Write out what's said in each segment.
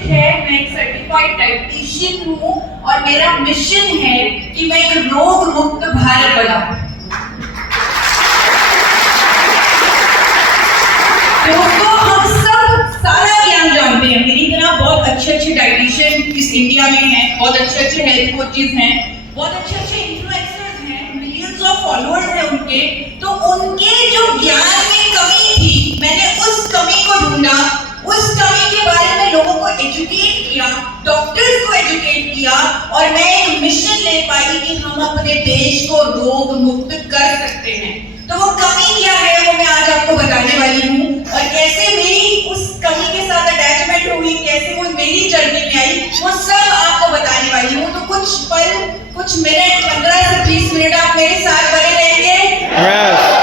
निश्चित है, मैं एक सर्टिफाइड डाइटिशियन हूँ और मेरा मिशन है कि मैं एक रोग मुक्त भारत बनाऊं। दोस्तों, हम सब सारा ज्ञान जानते हैं। मेरी तरह बहुत अच्छे डाइटिशियन इस इंडिया में हैं, बहुत अच्छे हेल्थ कोचेस हैं, बहुत अच्छे इन्फ्लुएंसर्स हैं, मिलियंस ऑफ फॉलोअर्स हैं उनके। तो उनके जो ज्ञान में कमी थी, मैंने उस कमी को ढूंढा, उस कमी के बारे में लोगों को एजुकेट किया, डॉक्टर्स को एजुकेट किया और मैं एक मिशन ले पाई कि हम अपने देश को रोग मुक्त कर सकते हैं। तो वो कमी क्या है वो मैं आज आपको बताने वाली हूँ और कैसे मेरी उस कमी के साथ अटैचमेंट हुई, कैसे वो मेरी जर्नी में आई, वो सब आपको बताने वाली हूँ। तो कुछ पल, कुछ मिनट, 15 से 20 मिनट आप मेरे साथ बने रहेंगे।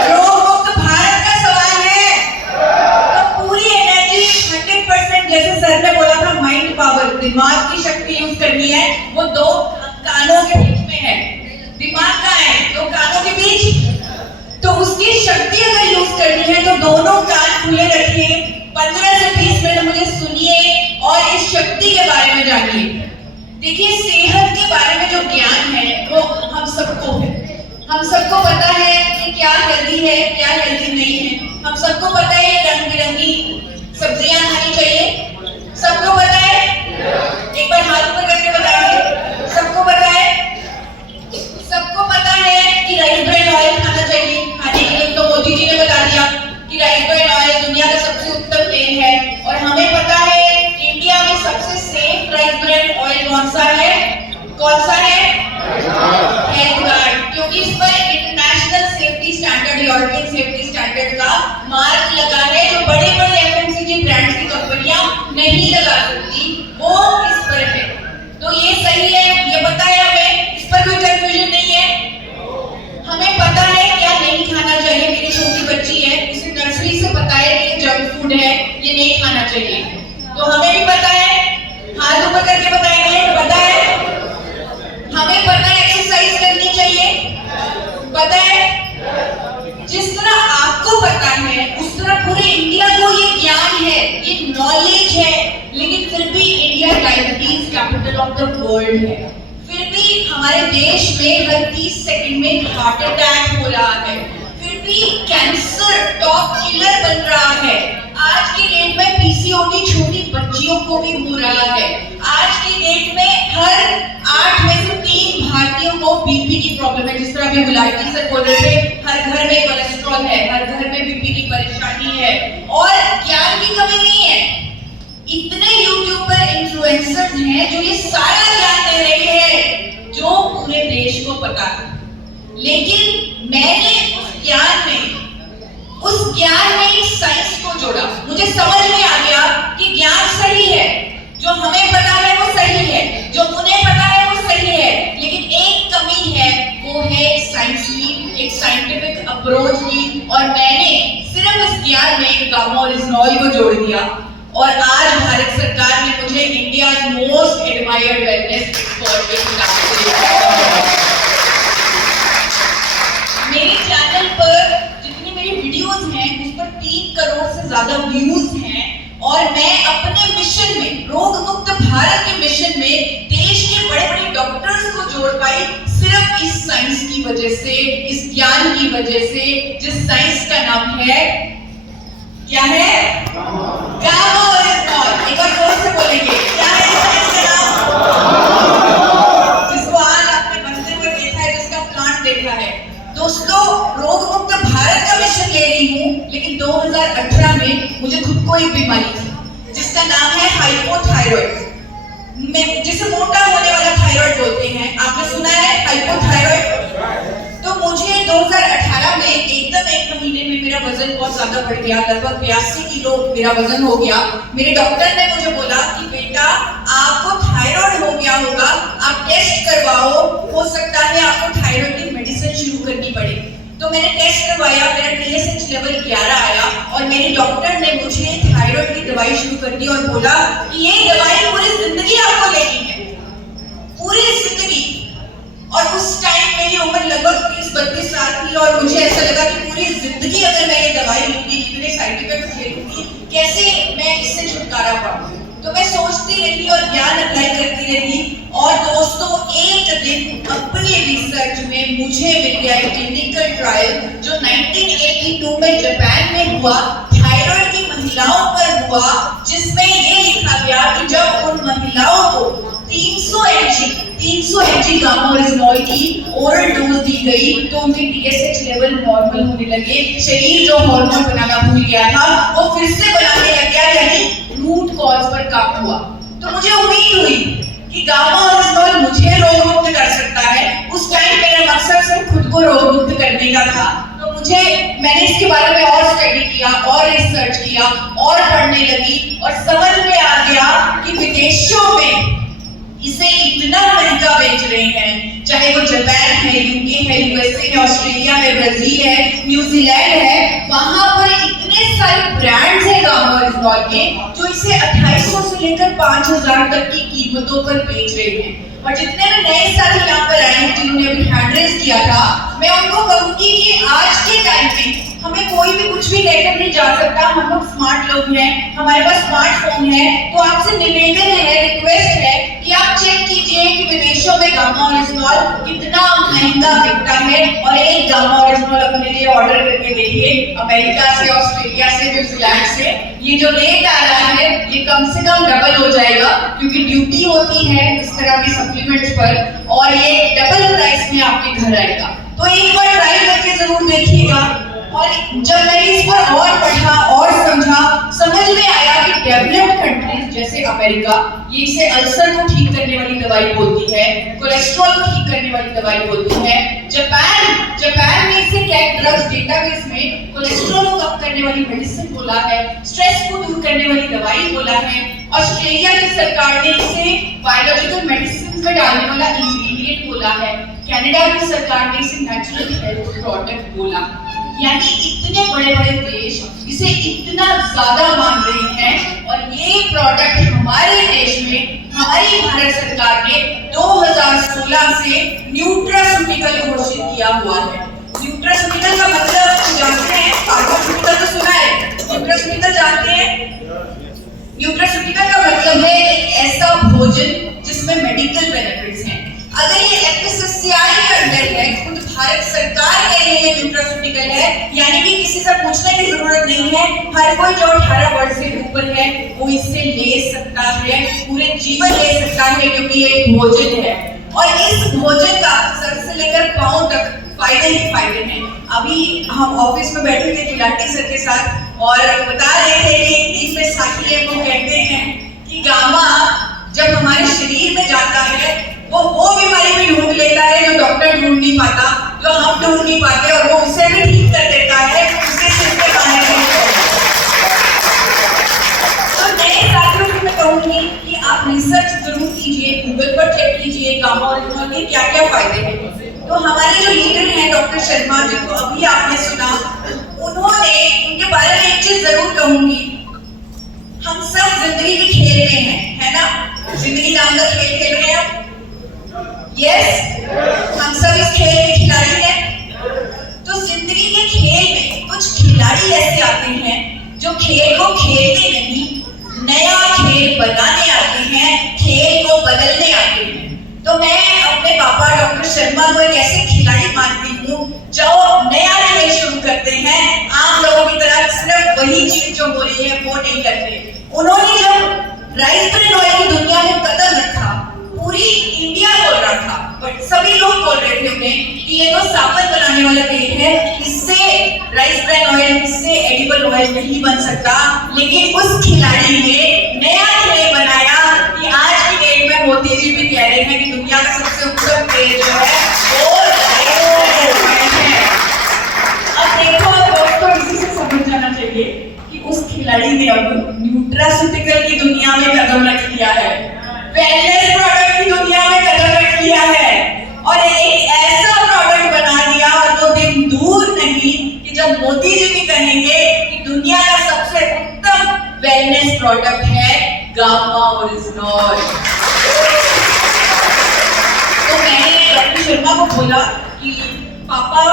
रोग मुक्त भारत का सवाल है तो पूरी एनर्जी 100%, जैसे सर ने बोला था, माइंड पावर, दिमाग की शक्ति यूज करनी है। वो दो कानों के बीच में है। दिमाग कहाँ है? दो कानों के बीच। तो उसकी शक्ति अगर यूज करनी है तो दोनों कान खुले रखिए, 15 से 20 मिनट मुझे सुनिए और इस शक्ति के बारे में जानिए। देखिए, सेहत के बारे में जो ज्ञान है वो हम सबको है। हम सबको पता है कि क्या हेल्दी है, क्या हेल्दी नहीं है। हम सबको पता है ये रंग बिरंगी सब्जियां खानी चाहिए। सबको पता है? एक बार हाथ ऊपर करके बताइए। सबको पता है? सबको पता है कि राइस ब्रान ऑयल खाना चाहिए। खाने के लिए तो मोदी जी ने बता दिया कि राइस ब्रान ऑयल दुनिया का सबसे उत्तम तेल है। और हमें पता है इंडिया में सबसे सेफ राइस ब्रान ऑयल कौन सा है? कौन सा है? हेल्थ गार्ड, क्योंकि इस पर international safety standard, European safety standard का मार्क लगा है, जो बड़े बड़े एफएमसीजी ब्रांड्स की कंपनियां नहीं लगा सकती, वो इस पर है। तो ये सही है, ये पता है हमें, इस पर कोई कंफ्यूजन नहीं है। हमें पता है क्या नहीं खाना चाहिए। मेरी छोटी बच्ची है, उसे नर्सरी से पता है कि ये जंक फूड है, ये नहीं खाना चाहिए। तो हमें भी पता है, हाथ ऊपर करके बताएंगे, पता है? हमें पता है एक्सरसाइज करनी चाहिए, पता है? जिस तरह आपको पता है उस तरह पूरे इंडिया को ये ज्ञान है, ये नॉलेज है, लेकिन फिर भी India diabetes capital of the world है। फिर भी हमारे देश में हर 30 सेकंड में हार्ट अटैक हो रहा है। फिर भी कैंसर टॉप किलर बन रहा है। आज की डेट में पीसीओडी छोटी बच्चियों को भी हो रहा है। आज की डेट में हर 8 में से 3 भारतीयों को बीपी की प्रॉब्लम है। जिस तरह अभी गुलाटी सर बोल रहे थे, हर घर में कोलेस्ट्रॉल है, हर घर में बीपी की परेशानी है और ज्ञान की कमी नहीं है। इतने यूट्यूबर इन्फ्लुएंसर्स हैं जो ये सारा ज्ञान दे रहे हैं जो पूरे देश को पता है। लेकिन मैंने उस ज्ञान में एक साइंस को जोड़ा। मुझे समझ में आ गया कि ज्ञान सही है, जो हमें पता है वो सही है, जो उन्हें पता है वो सही है, लेकिन एक कमी है, वो है साइंस की, एक साइंटिफिक अप्रोच की। और मैंने सिर्फ इस ज्ञान में गामा और इथेनॉल को जोड़ दिया और आज भारत सरकार ने मुझे India most admired wellness expert के खिलाफ दिया। मेरे चैनल पर जितनी मेरी वीडियोस हैं उस पर 3 करोड़ से ज्यादा व्यूज हैं और मैं अपने मिशन में, रोग मुक्त भारत के मिशन में देश के बड़े बड़े डॉक्टर्स को जोड़ पाई सिर्फ इस साइंस की वजह से, इस ज्ञान की वजह से, जिस साइंस का नाम है, क्या है? गामा और इथेनॉल। एक बार जोर से बोलेंगे, क्या है इस साइंस का नाम? जिसको आज आपने बनते हुए देखा है, जिसका प्लांट देखा है। दोस्तों, रोग मुक्त भारत का मिशन ले रही हूँ, लेकिन 2018 में मुझे खुद को एक बीमारी थी जिसका नाम है हाइपोथायराइड, जिसे मोटा होने वाला थायराइड बोलते हैं। आपने सुना है हाइपोथायराइड? तो मुझे 2018 में एकदम 1 महीने में मेरा वजन बहुत ज्यादा बढ़ गया, लगभग 82 किलो मेरा वजन हो गया। मेरे डॉक्टर ने मुझे बोला कि बेटा आपको थायराइड हो गया होगा, आप टेस्ट करवाओ, हो सकता है आपको थायराइड की मेडिसिन शुरू करनी पड़े। तो मैंने टेस्ट करवाया, मेरा TSH लेवल 11 आया और मेरे डॉक्टर ने मुझे थायराइड की दवाई शुरू कर दी और बोला कि ये दवाई पूरी जिंदगी आपको लेनी है, पूरी जिंदगी। और उस टाइम मेरी उम्र लगभग 30-32 साल थी और मुझे ऐसा लगा कि पूरी जिंदगी अगर मैं ये दवाई लूंगी, इतने साइड इफेक्ट्स झेलूंगी, कैसे मैं इससे छुटकारा पाऊं। तो मैं सोचती रही और ज्ञान अप्लाई करती रही। और दोस्तों, एक दिन अपने रिसर्च में मुझे मिल गया एक क्लिनिकल ट्रायल जो 1982 में जापान में हुआ, थायराइड की महिलाओं पर हुआ, जिसमें ये लिखा गया कि जब उन महिलाओं को 300 mg गामा-ओरिजिनॉल की ओरल डोज दी गई तो उनके TSH लेवल नॉर्मल होने लगे। शरीर जो हार्मोन बनाना भूल गया था वो फिर से बनाने लग गया, यानी रूट कॉज पर काम हुआ। तो मुझे उम्मीद हुई कि गामा-ओरिजिनॉल मुझे रोग मुक्त कर सकता है। उस टाइम मेरा मकसद सिर्फ खुद को रोग मुक्त करने का था। तो मैंने इसके बारे में और स्टडी किया और रिसर्च किया और पढ़ने लगी और समझ में आ गया कि विदेशों में इसे इतना महंगा बेच रहे हैं, चाहे वो जापान है, यूके है, यूएसए है, ऑस्ट्रेलिया है, ब्राजील है, न्यूजीलैंड है, वहां पर इतने सारे ब्रांड्स हैं गामा-ओरिजिनॉल के जो इसे 2800 से लेकर 5000 तक की कीमतों पर बेच रहे हैं। और जितने भी नए साथी यहाँ पर आए हैं जिन्होंने अभी हैंड रेज किया था, मैं उनको कहूंगी कि आज के टाइम में हमें कोई भी कुछ भी लेकर नहीं जा सकता। हम लोग स्मार्ट लोग हैं, हमारे पास स्मार्टफोन है, तो आपसे निवेदन है, रिक्वेस्ट है कि आप चेक कीजिए कि विदेशों में गामा-ओरिजिनॉल कितना महंगा बिकता है और एक गामा-ओरिजिनॉल अपने लिए ऑर्डर करके देखिए। अमेरिका से, ऑस्ट्रेलिया से, न्यूजीलैंड से ये जो रेट आ रहा है ये कम से कम डबल हो जाएगा, क्योंकि ड्यूटी होती है इस तरह के सप्लीमेंट्स पर, और ये डबल प्राइस में आपके घर आएगा। तो एक बार ट्राई करके जरूर देखिएगा। और जब मैंने इस पर और पढ़ा और समझा, समझ में आया कि डेवलप्ड कंट्रीज जैसे अमेरिका ये इसे अल्सर को ठीक करने वाली दवाई बोलती है, कोलेस्ट्रॉल को ठीक करने वाली दवाई बोलती है। जापान में इसे कैट ड्रग्स डेटाबेस में कोलेस्ट्रॉल को कम करने वाली मेडिसिन बोला है, स्ट्रेस को दूर करने वाली दवाई बोला है। ऑस्ट्रेलिया की सरकार ने इसे बायोलॉजिकल मेडिसिन में डालने वाला इंग्रेडिएंट बोला है। कनाडा की सरकार ने इसे नेचुरल हेल्थ प्रोडक्ट बोला। यानी इतने बड़े बड़े देश इसे इतना ज्यादा मान रहे हैं, और ये प्रोडक्ट हमारे देश में हमारी भारत सरकार ने 2016 से न्यूट्रास्यूटिकल घोषित किया हुआ है। न्यूट्रास्यूटिकल का मतलब जानते हैं? फार्मास्यूटिकल तो सुना है, न्यूट्रास्यूटिकल जानते हैं? न्यूट्रास्यूटिकल का मतलब है एक ऐसा भोजन जिसमें मेडिकल बेनिफिट्स हैं। अगर ये FSSAI के अंदर है, खुद भारत सरकार के लिए ये न्यूट्रास्यूटिकल है, यानी कि किसी से पूछने की जरूरत नहीं है। हर कोई जो 18 वर्ष से ऊपर है वो इससे ले सकता है, पूरे जीवन ले सकता है, क्योंकि ये एक भोजन है। और इस भोजन का सर से लेकर पांव तक फायदे ही फायदे हैं। अभी हम ऑफिस में बैठे थे गुलाटी सर के साथ और बता रहे थे कि इसमें साथी है, वो कहते हैं कि गामा जब हमारे शरीर में जाता है वो बीमारी भी ढूंढ लेता है जो डॉक्टर ढूंढ नहीं पाता, जो हम ढूंढ नहीं पाते, और वो उसे भी ठीक कर देता है, उसके सिर पे बाहर नहीं। तो नए साथियों को मैं कहूंगी कि आप रिसर्च जरूर कीजिए, गूगल पर चेक कीजिए गामा-ओरिजिनॉल के क्या क्या फायदे हैं। तो हमारे जो लीडर हैं डॉक्टर शर्मा, जिनको अभी आपने सुना, उनके बारे में एक चीज जरूर कहूंगी, हम सब जिंदगी के खेल में हैं, है ना? जिंदगी नाम का खेल खेल रहे हैं। यस, हम सब इस खेल के खिलाड़ी हैं। तो जिंदगी के खेल में कुछ खिलाड़ी ऐसे आते हैं जो खेल को खेलते नहीं, नया खेल बनाने आते हैं, खेल को बदलने आते हैं। तो मैं अपने पापा डॉक्टर शर्मा को एक ऐसे खिलाड़ी मानती हूँ जो नया खेल शुरू करते हैं। आम लोगों की तरह सिर्फ वही चीज जो हो रही है वो नहीं करते। उन्होंने जब राइस ब्रान ऑयल की दुनिया में कदम रखा, पूरी इंडिया बोल रहा था, बट सभी लोग बोल रहे थे उन्हें कि ये तो साबुन बनाने वाला तेल है, इससे राइस ब्रान ऑयल, इससे एडिबल ऑयल नहीं बन सकता। लेकिन उस खिलाड़ी ने नया खेल बनाया कि आज की डेट में मोदी जी भी कह रहे हैं कि दुनिया का सबसे उत्तम तेल जो है वो राइस ब्रान ऑयल है। अब देखो दोस्तों, इसी से समझ जाना चाहिए कि उस खिलाड़ी ने अब न्यूट्रास्यूटिकल की दुनिया में कदम रख लिया है, वेलनेस प्रोडक्ट की दुनिया में कदम रख लिया है, और एक ऐसा प्रोडक्ट बना दिया, और वो दिन दूर नहीं कि जब मोदी जी भी कहेंगे कि दुनिया का सबसे उत्तम वेलनेस प्रोडक्ट है गामा-ओरिजिनॉल। तो मैंने डॉक्टर शर्मा को बोला कि पापा,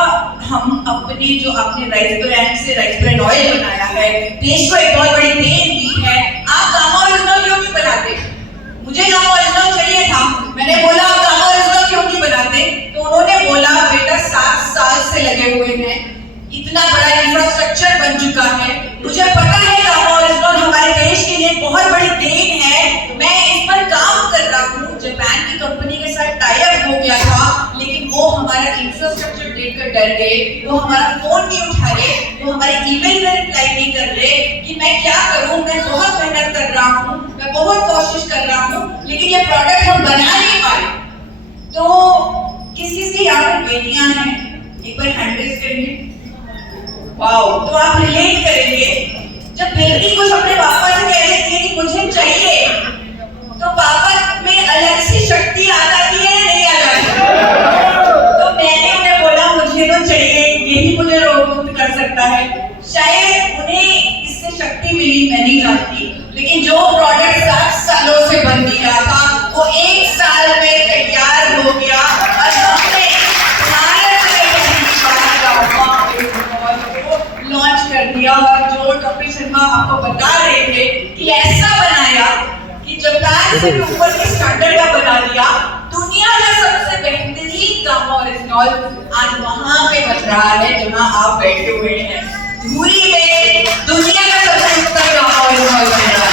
हम अपने जो आपने राइस ब्रान से राइस ब्रान ऑयल बनाया है, देश को एक बहुत बड़ी देन दी है, आप गामा-ओरिजिनॉल क्यों नहीं बनाते? हो गया था, लेकिन वो हमारा इंफ्रास्ट्रक्चर देखकर डर गए, वो हमारा फोन नहीं उठा रहे, वो हमारे ईमेल में रिप्लाई नहीं कर रहे कि मैं क्या करूं, मैं बहुत मेहनत कर रहा हूं, मैं बहुत कोशिश कर रहा हूं, लेकिन ये प्रोडक्ट हम बना नहीं पाए। तो किसी यहाँ पर बेटियां हैं, एक बार हैंड रेज करेंगे। वाओ, तो आप रिलेट करेंगे, जब बेटी कुछ अपने पापा से कह देती है कि मुझे चाहिए, तो पापा में अलग सी शक्ति आ जाती है, नहीं आ जाती। तो मैंने उन्हें बोला मुझे तो चाहिए, यही मुझे रोग मुक्त कर सकता है। शायद उन्हें इससे शक्ति मिली, मैं नहीं जानती, लेकिन जो प्रोडक्ट 7 सालों से बन गया था वो 1 साल में तैयार हो गया और हमने भारत में लॉन्च कर दिया। और जो डॉक्टर शर्मा आपको बता रहे थे कि ऐसा बनाया कि जापान से ऊपर के स्टैंडर्ड का बना दिया, दुनिया का सबसे बेहतरीन गामा ओरिजिनॉल आज वहां पे बन रहा है जहां आप बैठे हुए हैं, धुरी में दुनिया का सबसे उत्तम गामा ओरिजिनॉल बन रहा है।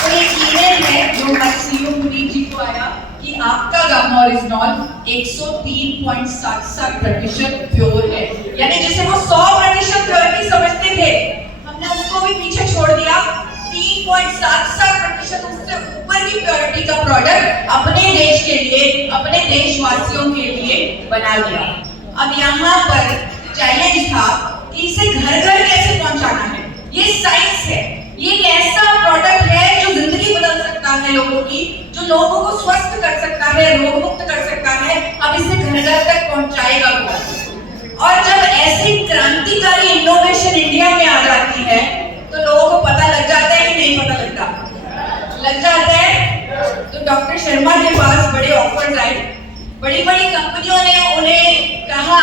तो ये इवेंट है जो हमारे सीईओ मुनीर जी को आया कि आपका गामा ओरिजिनॉल 103.77% प्योर है, यानी जिसे वो 100% प्योरिटी समझते थे, हमने उसको भी पीछे छोड़ दिया। 3.77% उससे ऊपर की प्योरिटी का प्रोडक्ट अपने देश के लिए, अपने देशवासियों के लिए बना दिया। अब यहाँ पर चैलेंज था कि इसे घर घर कैसे पहुंचाना है। ये साइंस है, ये एक ऐसा प्रोडक्ट है जो जिंदगी बदल सकता है लोगों की, जो लोगों को स्वस्थ कर सकता है, रोग मुक्त कर सकता है। अब इसे घर घर तक पहुंचाएगा कौन? और जब ऐसी क्रांतिकारी इनोवेशन इंडिया में आ जाती है तो लोगों को पता लग जाता है कि नहीं पता लगता? लग जाता है। तो डॉक्टर शर्मा के पास बड़े ऑफर्स आए, बड़ी बड़ी कंपनियों ने उन्हें कहा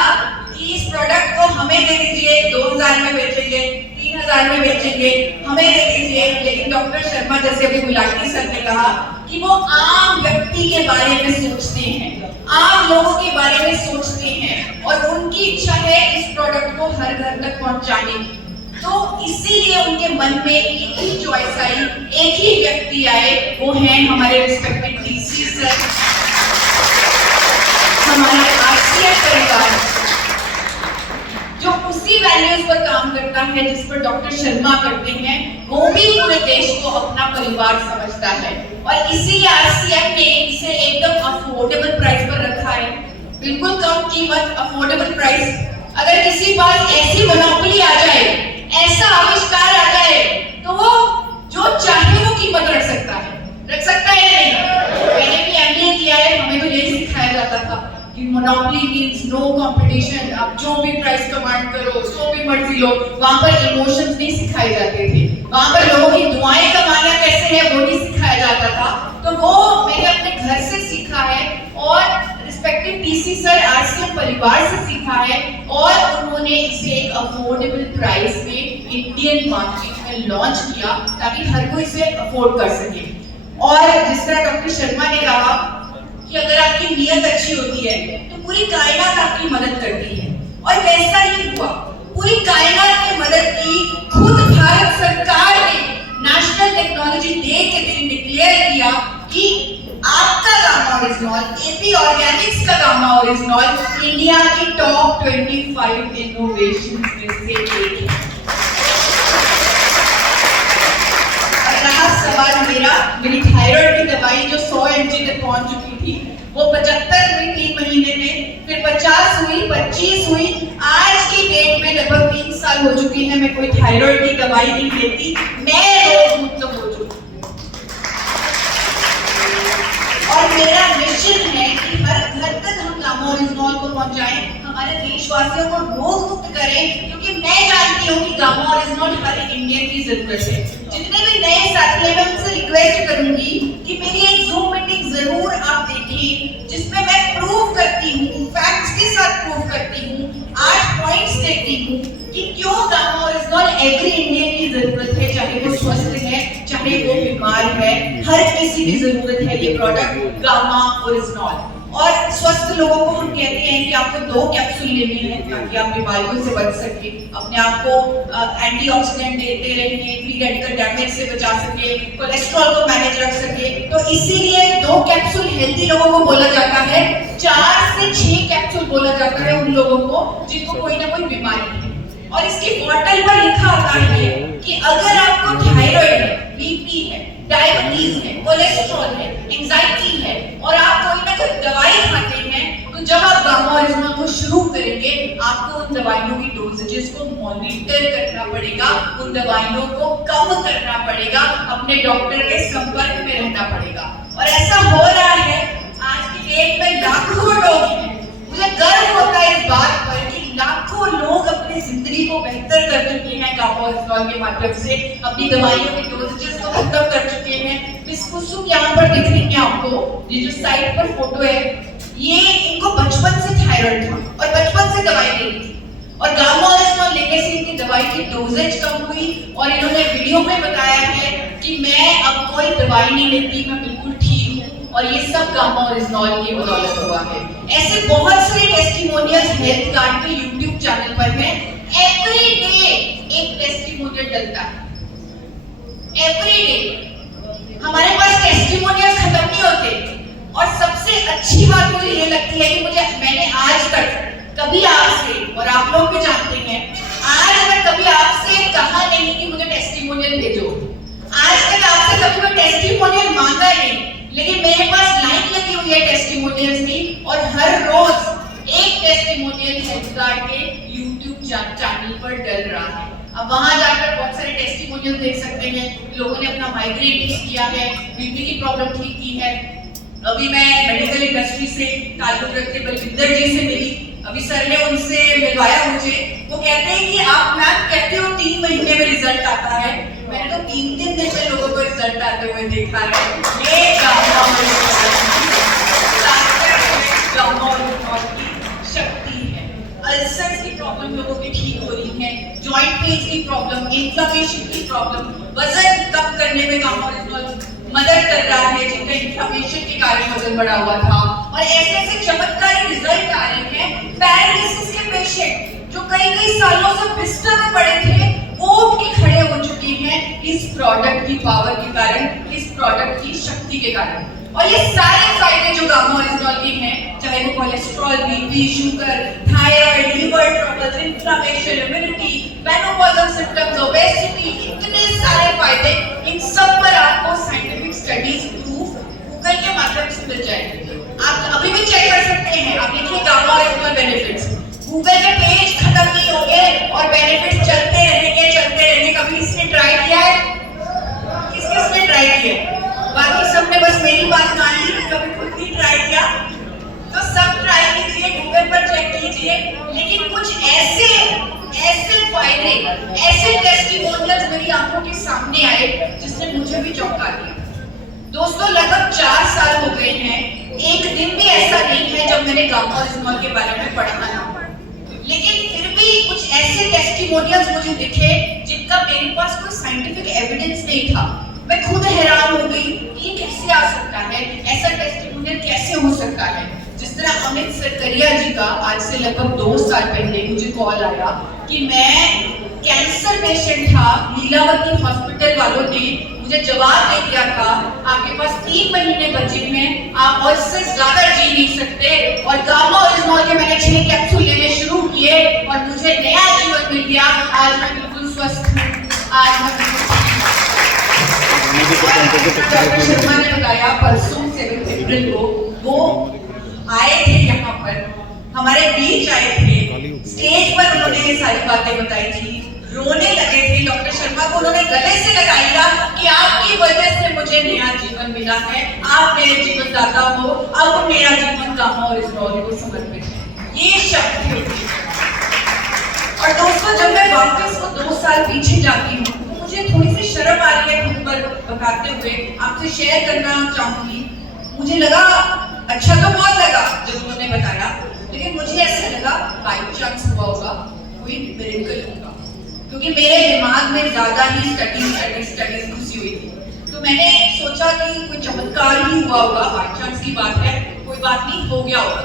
कि इस प्रोडक्ट को हमें दे दीजिए, 2000 में बेचेंगे, 3000 में बेचेंगे, हमें दे दीजिए। लेकिन डॉक्टर शर्मा जैसे अभी गुलाटी सर ने कहा कि वो आम व्यक्ति के बारे में सोचते हैं, आम लोगों के बारे में सोचते हैं और उनकी इच्छा है इस प्रोडक्ट को हर घर तक पहुंचाने की। तो इसीलिए उनके मन में एक ही चॉइस आई, एक ही व्यक्ति आए, वो हैं हमारे रिस्पेक्टेड डीसी सर, हमारे आरसीएफ परिवार, जो उसी वैल्यूज पर काम करता है जिस पर डॉक्टर शर्मा करते हैं। वो भी पूरे देश को अपना परिवार समझता है और इसीलिए आरसीएफ ने इसे एकदम अफोर्डेबल प्राइस पर रखा है, बिल्कुल कम कीमत, अफोर्डेबल प्राइस। अगर किसी पास ऐसी मोनोपोली आ जाए, ऐसा आविष्कार आ जाए, तो वो जो चाहे वो कीमत रख सकता है या नहीं? मैंने भी एमबीए किया है, हमें तो यही सिखाया जाता था कि मोनोपोली मींस नो कंपटीशन, आप जो भी प्राइस कमांड करो, जो भी मर्जी लो। वहां पर इमोशंस नहीं सिखाए जाते थे, वहां पर लोगों की दुआएं कमाना कैसे है वो नहीं सिखाया जाता था। तो वो मैंने अपने घर से सीखा है और रिस्पेक्टेड टीसी सर आरसीएफ परिवार से सीखा है और उन्होंने इसे एक अफोर्डेबल प्राइस में इंडियन मार्केट में लॉन्च किया ताकि हर कोई इसे अफोर्ड कर सके। और जिस तरह डॉक्टर शर्मा ने कहा कि अगर आपकी नीयत अच्छी होती है तो पूरी कायनात आपकी मदद करती है, और वैसा ही हुआ। पूरी कायनात ने मदद की। खुद भारत सरकार ने नेशनल टेक्नोलॉजी डे के दिन डिक्लेयर किया कि आपका गामा ओरिजिनॉल, एपी ऑर्गेनिक्स का गामा ओरिजिनॉल इंडिया की टॉप 25 इनोवेशन में से एक है। रहा सवाल मेरी थायराइड की दवाई जो 100 mg तक पहुंच चुकी थी, वो 75 हुई 3 महीने में, फिर 50 हुई, 25 हुई, आज की डेट में लगभग 3 साल हो चुके हैं मैं कोई थायराइड की दवाई नहीं लेती, मैं रोग मुक्त हो चुकी। और मेरा मिशन है कि हर घर तक हम गामा ओरिजिनॉल को पहुंचाएं, हमारे देशवासियों को रोग मुक्त करें, क्योंकि मैं जानती हूँ कि गामा ओरिजिनॉल हर इंडियन की जरूरत है। जितने भी नए साथी हैं, मैं उनसे रिक्वेस्ट करूंगी कि मेरी एक जूम मीटिंग जरूर आप देखें, जिसमें मैं प्रूव करती हूँ, फैक्ट्स के साथ प्रूव करती हूँ, 8 पॉइंट्स देती हूँ कि क्यों गामा ओरिजिनॉल एवरी इंडियन की जरूरत है, चाहे वो स्वस्थ है, चाहे वो बीमार है, हर किसी की जरूरत है ये प्रोडक्ट गामा ओरिजिनॉल। और स्वस्थ लोगों को हम कहते हैं कि आपको 2 कैप्सूल लेनी है ताकि आप बीमारियों से बच सके, अपने आप को एंटीऑक्सीडेंट देते रहिए, फ्री रेडिकल डैमेज से बचा सके, कोलेस्ट्रॉल को मैनेज रख सके। तो इसीलिए 2 कैप्सूल हेल्दी लोगों को बोला जाता है, 4 से 6 कैप्सूल बोला जाता है उन लोगों को जिनको कोई ना कोई बीमारी है। और इसकी बोतल पर लिखा होता है कि अगर आपको थायराइड है, बीपी है, डायबिटीज है, कोलेस्ट्रॉल है, एंजाइटी है और आप कोई ना कोई दवाई खाते हैं, तो जब आप गामा ओरिजिनल को शुरू करेंगे आपको उन दवाइयों की डोजेजेस को मॉनिटर करना पड़ेगा, उन दवाइयों को कम करना पड़ेगा, अपने डॉक्टर के संपर्क में रहना पड़ेगा। और ऐसा हो रहा है आज की डेट में, लाखों लोग हैं। मुझे गर्व होता है इस बात पर कि लाखों लोग अपनी जिंदगी को बेहतर कर चुके हैं गामा ओरिजिनल के माध्यम से, अपनी दवाइयों के डोजेजेस को खत्म कर चुके हैं। मिस कुसुम यहाँ पर दिख रही है आपको, ये जो साइड पर फोटो है, ये इनको बचपन से थायराइड था और बचपन से दवाई ले रही थी और गामा ओरिजिनल लेने से इनकी दवाई की डोजेज कम हुई और इन्होंने वीडियो में बताया है कि मैं अब कोई दवाई नहीं लेती, मैं बिल्कुल ठीक हूँ। और ये सब गामा ओरिजिनल की बदौलत हुआ है। ऐसे बहुत सारे टेस्टिमोनियल्स हेल्थ कार्ड पे यूट्यूब चैनल पर है, एवरी डे एक टेस्टिमोनियल डलता है, एवरी डे। हमारे पास टेस्टिमोनियल्स खत्म नहीं होते। और सबसे अच्छी बात मुझे ये लगती है कि मैंने आज तक कभी आपसे, और आप लोग भी जानते हैं, आज मैं कभी आपसे कहा नहीं कि मुझे टेस्टिमोनियल भेजो। आज तक आपसे कभी मैं टेस्टिमोनियल मांगा नहीं, लेकिन मेरे पास लाइन लगी हुई है टेस्टिमोनियल्स की और हर रोज एक टेस्टिमोनियल हेल्थ कार्ड के यूट्यूब चैनल पर डल रहा है। अब वहां जाकर बहुत सारे टेस्टिमोनियल देख सकते हैं, लोगों ने अपना माइग्रेन ठीक किया है, बीपी की प्रॉब्लम ठीक की है। अभी मैं मेडिकल इंडस्ट्री से ताल्लुक रखते बलविंदर जी से मिली, अभी सर ने उनसे मिलवाया मुझे। वो कहते हैं कि आप मैम कहते हो 3 महीने में रिजल्ट आता है, मैंने तो 3-3 दिन में लोगों को रिजल्ट आते हुए देखा है। ये गामा ओरिजिनल की शक्ति है। अल्सर्स की प्रॉब्लम लोगों की ठीक हो रही है, जॉइंट पेन की प्रॉब्लम, इन्फ्लेमेशन की प्रॉब्लम, वजन कम करने में गामा ओरिजिनल मदद कर रहा है, जिनका इन्फ्लेमेशन के कारण वजन बढ़ा हुआ था। और ऐसे ऐसे चमत्कारी रिजल्ट आ रहे हैं। पैरालिसिस के पेशेंट जो कई सालों से बिस्तर में पड़े थे, वो उठ के खड़े हो चुके हैं इस प्रोडक्ट की पावर के कारण, इस प्रोडक्ट की शक्ति के कारण। और ये सारे फायदे जो गामा ओरिजिनल के हैं, चाहे वो cholesterol, BP, sugar, thyroid, liver trouble, inflammation, immunity, menopausal symptoms, obesity, इतने सारे फायदे, इन सब पर आपको साइंटिफिक स्टडीज प्रूफ गूगल के माध्यम से मिल जाएंगे। आप अभी भी चेक कर सकते हैं, आप लिखिए गामा ओरिजिनल बेनिफिट्स, गूगल के पेज खत्म नहीं होंगे और बेनिफिट्स चलते रहेंगे। कभी इसने ट्राई किया है? किसने ट्राई किया? बाकी सबने बस मेरी बात मान ली, कभी खुद नहीं ट्राई किया। तो सब ट्राई कीजिए, गूगल पर चेक कीजिए। लेकिन कुछ ऐसे फायदे, ऐसे टेस्टिमोनियल्स मेरी आंखों के सामने आए जिसने मुझे भी चौंका दिया। दोस्तों, लगभग 4 साल हो गए हैं, एक दिन भी ऐसा नहीं है जब मैंने गामा ओरिजिनल के बारे में पढ़ा ना हो। लेकिन फिर भी कुछ ऐसे टेस्टिमोनियल्स मुझे दिखे जिनका मेरे पास कोई साइंटिफिक एविडेंस नहीं था। मैं खुद हैरान हो गई कि ये कैसे आ सकता है, ऐसा टेस्टिमोनियल कैसे हो सकता है। जिस तरह अमित सरकरिया जी का आज से लगभग 2 साल पहले मुझे कॉल आया कि मैं कैंसर पेशेंट था, लीलावती हॉस्पिटल वालों ने मुझे जवाब दे दिया था, आपके पास 3 महीने बचे हैं, आप और से ज्यादा जी नहीं सकते। और गामा ओरिजिनल के मैंने 6 कैप्सूल लेने शुरू किए और मुझे नया जीवन मिल गया। आज मैं बिल्कुल स्वस्थ हूँ। आज मैं डॉक्टर शर्मा ने बताया परसों 7 अप्रैल को वो आए थे, यहाँ पर हमारे बीच आए थे, स्टेज पर उन्होंने ये सारी बातें बताई थी, रोने लगे थे। डॉक्टर शर्मा को उन्होंने गले से लगाया कि आपकी वजह से मुझे नया जीवन मिला है, आप मेरे जीवन दाता हो, अब मेरा जीवन गामा ओरिजिनल को समर्पित है। ये शक्ति होती है। और दोस्तों, जब मैं वापस वो 2 साल पीछे जाती हूँ तो मुझे थोड़ी सी शर्म आ रही है खुद पर बताते हुए, आपसे शेयर करना चाहूंगी। मुझे लगा, अच्छा तो बहुत लगा जब उन्होंने बताया, लेकिन मुझे ऐसा लगा बाई चांस हुआ होगा, कोई मिरेकल होगा, क्योंकि मेरे दिमाग में ज्यादा ही स्टडीज घुसी हुई थी। तो मैंने सोचा कि कोई चमत्कार ही हुआ होगा, बाई चांस की बात है। कोई बात नहीं, हो गया होगा।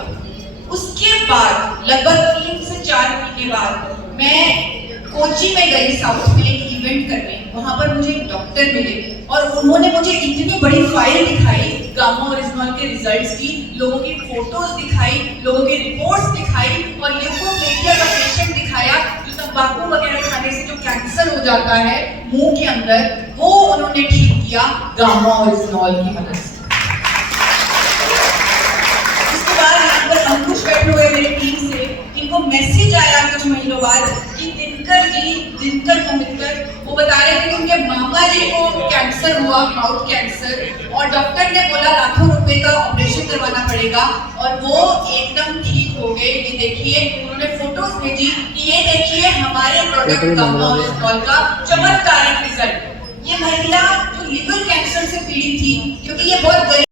उसके बाद लगभग 3 से 4 महीने बाद मैं कोची में गई साउथ में एक इवेंट करने। वहां पर मुझे एक डॉक्टर मिले और उन्होंने मुझे इतनी बड़ी फाइल दिखाई गामा ओरिजिनल के रिजल्ट्स की, लोगों की फोटोज दिखाई, लोगों की रिपोर्ट्स दिखाई और ल्यूकोप्लेकिया का पेशेंट दिखाया जो तंबाकू वगैरह खाने से जो कैंसर हो जाता है मुंह के अंदर, वो उन्होंने ठीक किया गामा ओरिजिनल की मदद से। उसके बाद यहाँ पर अंकुश बैठे हुए मेरी टीम से, इनको मैसेज आया कुछ महीनों बाद कि दिनकर को मिलकर वो बता रहे थे कि उनके मामा जी को कैंसर हुआ, माउथ कैंसर, और डॉक्टर ने बोला लाखों रुपए का ऑपरेशन करवाना पड़ेगा, और वो एकदम ठीक हो गए। ये देखिए, उन्होंने फोटोज भेजी कि ये देखिए हमारे प्रोडक्ट गामा ओरिजिनल का चमत्कारिक रिजल्ट। ये महिला जो लिवर कैंसर से पीड़ित थी, क्योंकि ये बहुत